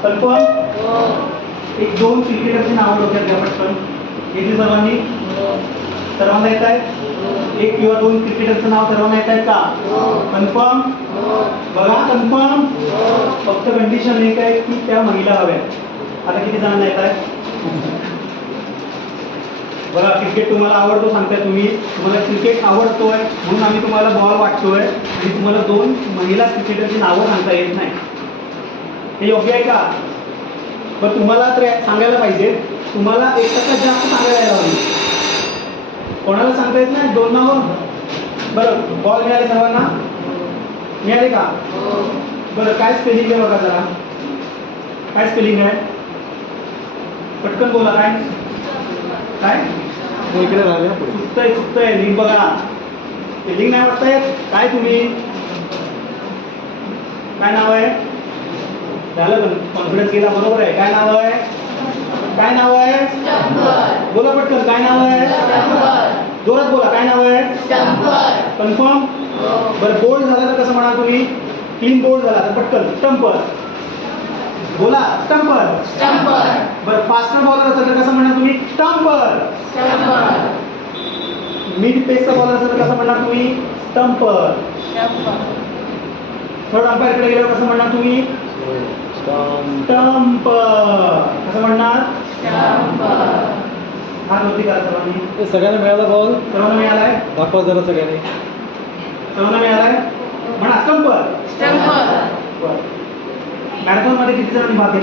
Confirm? एक दोन क्रिकेटरची नावं डोक्यात घ्या पटकन. येतील सर्वांनी? सर्वांना येत आहे? एक किंवा दोन क्रिकेटरचं नाव सर्वांना येत आहे का? कन्फर्म? बघा कन्फर्म. फक्त कंडिशन एक आहे की त्या महिला हव्या. आता किती जणांना येत आहे? बघा क्रिकेट तुम्हाला आवडतो सांगताय तुम्ही. तुम्हाला क्रिकेट आवडतोय म्हणून आम्ही तुम्हाला बॉल वाटतोय आणि तुम्हाला दोन महिला क्रिकेटरची नावं सांगता येत नाही. हे योग्य आहे का? बरं तुम्हाला तर सांगायला पाहिजे. तुम्हाला 1% जास्त सांगायला यायला हवी. कोणाला सांगता येत नाही दोन नावं? बरं बॉल मिळाले सर्वांना? मिळाले का? बरं काय स्पेलिंग आहे बघा जरा. काय स्पेलिंग आहे? पटकन बोला. काय काय इकडे राहिले चुकतंय चुकतंय. लिंक बघा. स्पेलिंग नाही वाचतायत काय तुम्ही? काय नाव आहे? झालं पण कॉन्फिडन्स गेला. बरोबर आहे. काय नाव आहे? काय नाव आहे? बोला पटकन. काय नाव आहे? जोरात बोला. काय नाव आहे? कन्फर्म? बरं बोल्ड झाला तर कसं म्हणा तुम्ही? क्लीन बोल्ड झाला तर पटकन स्टंपर. बोला स्टंपर. बरं फास्टर बॉलर असेल तर कसं म्हणणार तुम्ही? स्टंपर. मिड पेसचा बॉलर असेल तर कसं म्हणणार तुम्ही? स्टंपर. थर्ड अंपायरकडे गेल्यावर कसं म्हणणार तुम्ही? स्टंप. कसं म्हणणार? हात वरती करा सर्वांनी. सगळ्यांना मिळाला बॉल? सर्वांना मिळालाय? दाखवा जरा सगळ्यांनी. सर्वांना मिळालाय? म्हणा स्टंपर. मॅरेथॉन मध्ये किती जणांनी भाग घेतला?